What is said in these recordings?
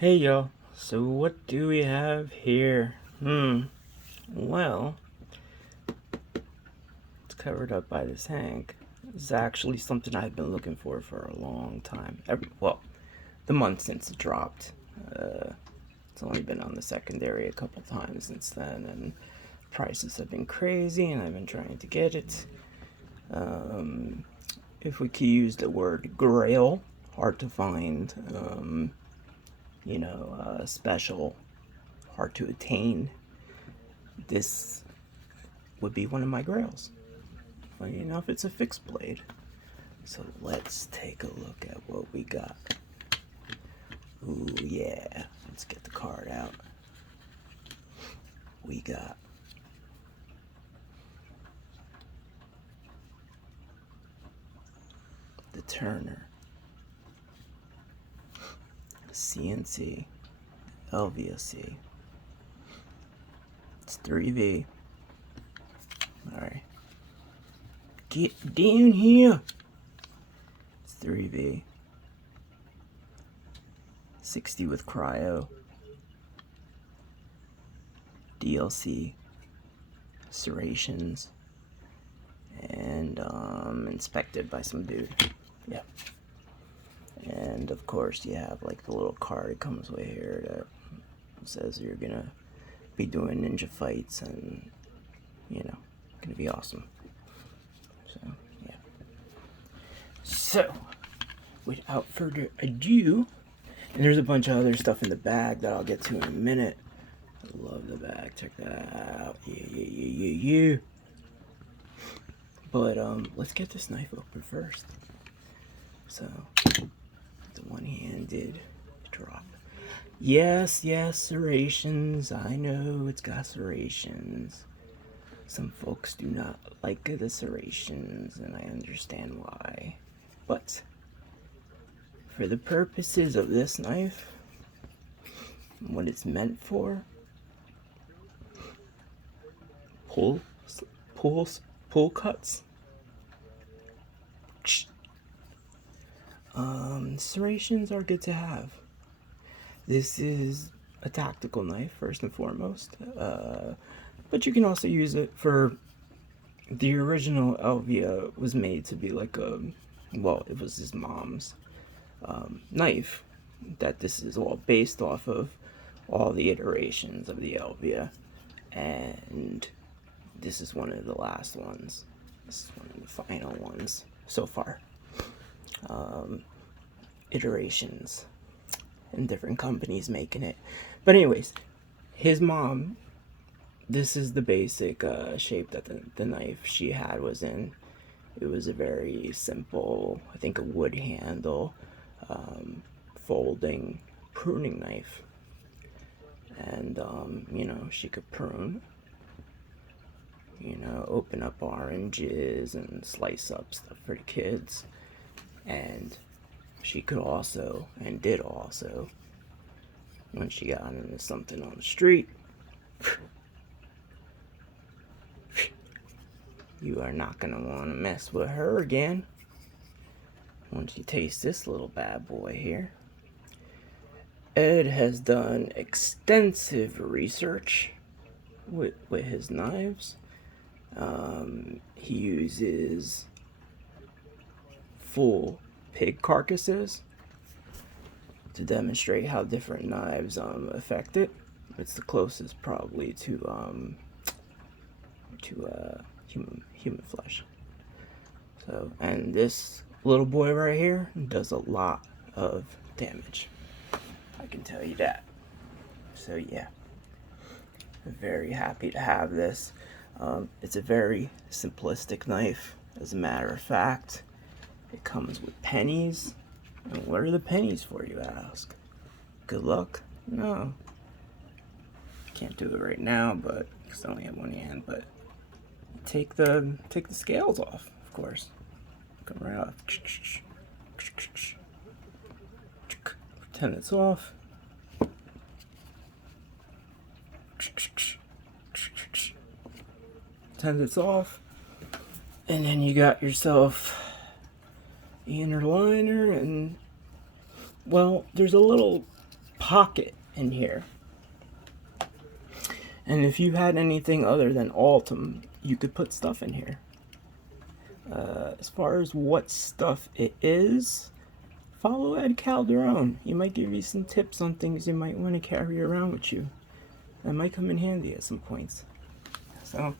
Hey y'all, so what do we have here? Well, it's covered up by this Hank. This is actually something I've been looking for a long time. The month since it dropped. It's only been on the secondary a couple times since then, and prices have been crazy, and I've been trying to get it. If we could use the word grail, hard to find, special, hard to attain, this would be one of my grails. Funny enough, it's a fixed blade. So let's take a look at what we got. Ooh, yeah. Let's get the card out. We got the Turner CNC Elvia C. It's 3V. Alright. Get down here. It's 3V. 60 with cryo. DLC. Serrations. And inspected by some dude. Yeah. And of course you have like the little card it comes with here that says you're gonna be doing ninja fights and gonna be awesome. So yeah. So without further ado, and there's a bunch of other stuff in the bag that I'll get to in a minute. I love the bag, check that out. Yeah. But let's get this knife open first. So the one-handed drop. Yes, serrations. I know it's got serrations. Some folks do not like the serrations, and I understand why. But for the purposes of this knife, what it's meant for, pull cuts. Serrations are good to have. This is a tactical knife first and foremost, but you can also use it for the original Elvia was made to be like it was his mom's knife that this is all based off of, all the iterations of the Elvia, and this is one of the last ones. This is one of the final ones so far. Iterations and different companies making it. But anyways, his mom, this is the basic shape that the knife she had was in. It was a very simple, I think a wood handle, folding pruning knife. And, she could prune, open up oranges and slice up stuff for the kids. And she could also, and did also, when she got into something on the street, you are not going to want to mess with her again. Once you taste this little bad boy here. Ed has done extensive research with his knives. He uses full pig carcasses to demonstrate how different knives affect it. It's the closest probably to human flesh. So, and this little boy right here does a lot of damage, I can tell you that. So yeah, I'm very happy to have this. It's a very simplistic knife, as a matter of fact. It comes with pennies. And what are the pennies for, you ask? Good luck? No. Can't do it right now, but because I only have one hand. But take the scales off, of course. Come right off. Pretend it's off. Pretend it's off. And then you got yourself the inner liner, and well, there's a little pocket in here. And if you had anything other than Altum, you could put stuff in here. As far as what stuff it is, follow Ed Calderon. He might give you some tips on things you might want to carry around with you. That might come in handy at some points. So,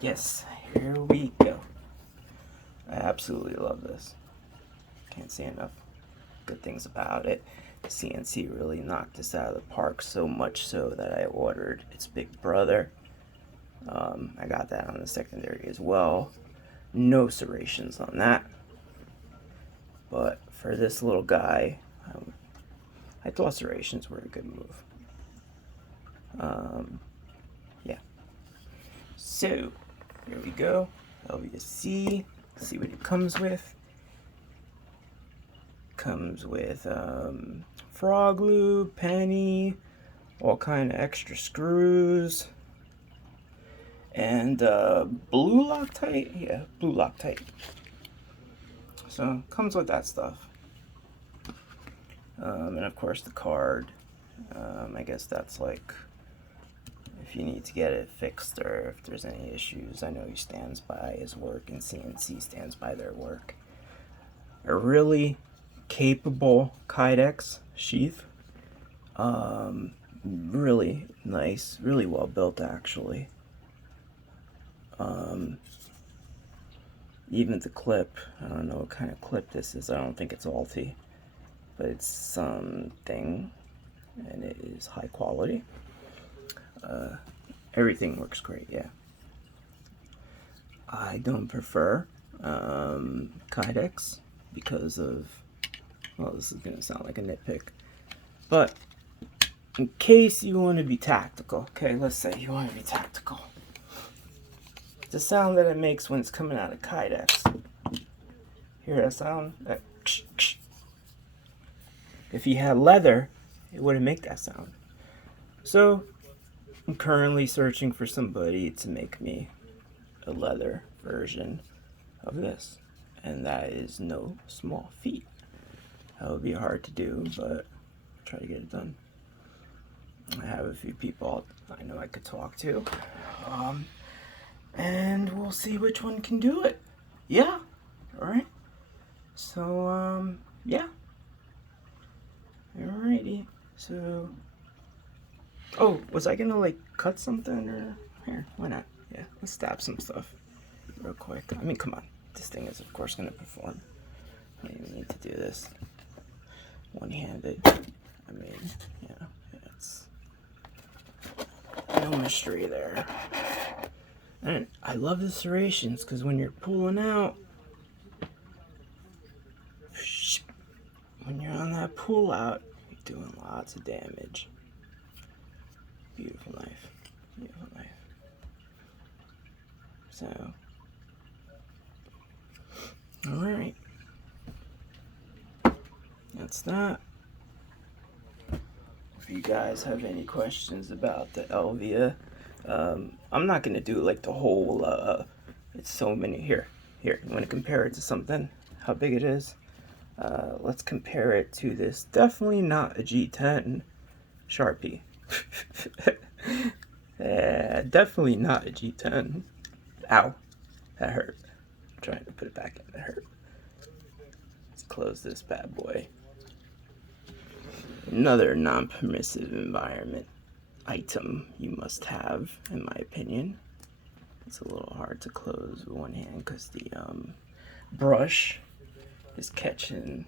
yes, here we go. I absolutely love this. Can't say enough good things about it. CNC really knocked this out of the park, so much so that I ordered its big brother. I got that on the secondary as well. No serrations on that. But for this little guy, I thought serrations were a good move. Yeah. So, here we go. Elvia C. See what it comes with. Comes with frog glue, penny, all kind of extra screws, and blue Loctite. Yeah, blue Loctite. So comes with that stuff, and of course the card. I guess that's like if you need to get it fixed or if there's any issues. I know he stands by his work, and CNC stands by their work. A really capable Kydex sheath. Really nice, really well built actually. Even the clip, I don't know what kind of clip this is. I don't think it's Alti, but it's something, and it is high quality. Everything works great, yeah. I don't prefer Kydex because of, well, this is going to sound like a nitpick, but in case you want to be tactical, okay, let's say you want to be tactical. The sound that it makes when it's coming out of Kydex. Hear that sound? That ksh, ksh. If you had leather, it wouldn't make that sound. So, I'm currently searching for somebody to make me a leather version of this. And that is no small feat. That would be hard to do, but I'll try to get it done. I have a few people I know I could talk to. And we'll see which one can do it. Yeah. Alright. So, yeah. Alrighty. So, oh, was I gonna like cut something or here? Why not? Yeah, let's stab some stuff real quick. I mean, come on. This thing is, of course, gonna perform. I don't even need to do this one-handed. I mean, yeah, it's no mystery there. And I love the serrations because when you're pulling out, when you're on that pull out, you're doing lots of damage. Beautiful knife. Beautiful knife. So, alright. That's that. If you guys have any questions about the Elvia, I'm not going to do like the whole, it's so many, here, you want to compare it to something, how big it is? Let's compare it to this, definitely not a G10 Sharpie. Definitely not a G10. Ow, that hurt. I'm trying to put it back in, that hurt. Let's close this bad boy. Another non-permissive environment item you must have, in my opinion. It's a little hard to close with one hand because the brush is catching.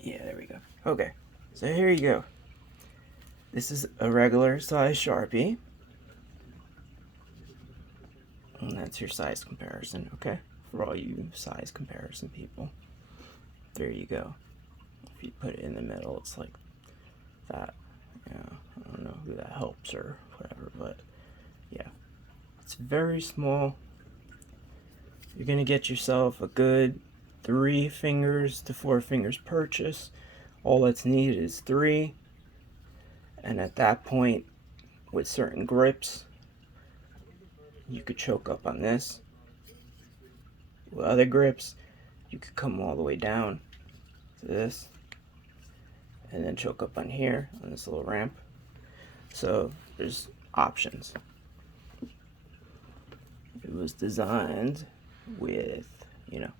Yeah, there we go. Okay, so here you go. This is a regular size Sharpie, and that's your size comparison, okay? For all you size comparison people. There you go. If you put it in the middle, it's like that. Yeah, I don't know who that helps or whatever, but yeah, it's very small. You're gonna get yourself a good 3 fingers to 4 fingers purchase. All that's needed is 3, and at that point, with certain grips, you could choke up on this. With other grips, you could come all the way down to this, and then choke up on here on this little ramp. So there's options. It was designed with, you know,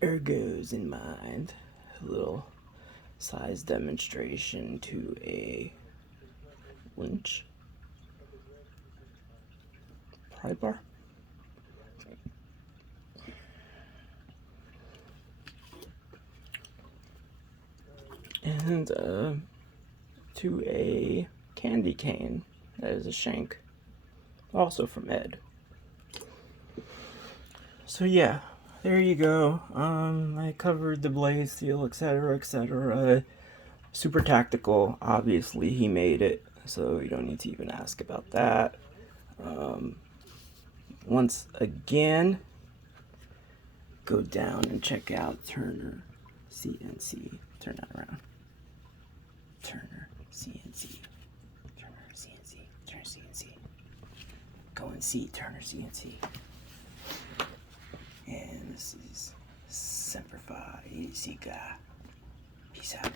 ergos in mind. A little size demonstration to a winch pry bar. And to a candy cane that is a shank, also from Ed. So yeah, there you go. I covered the blade steel, etc., etc. Super tactical. Obviously, he made it, so you don't need to even ask about that. Once again, go down and check out Turner CNC. Turn that around. Turner CNC. Turner CNC. Turner CNC. Go and see Turner CNC. And this is Semper Fi. Peace out.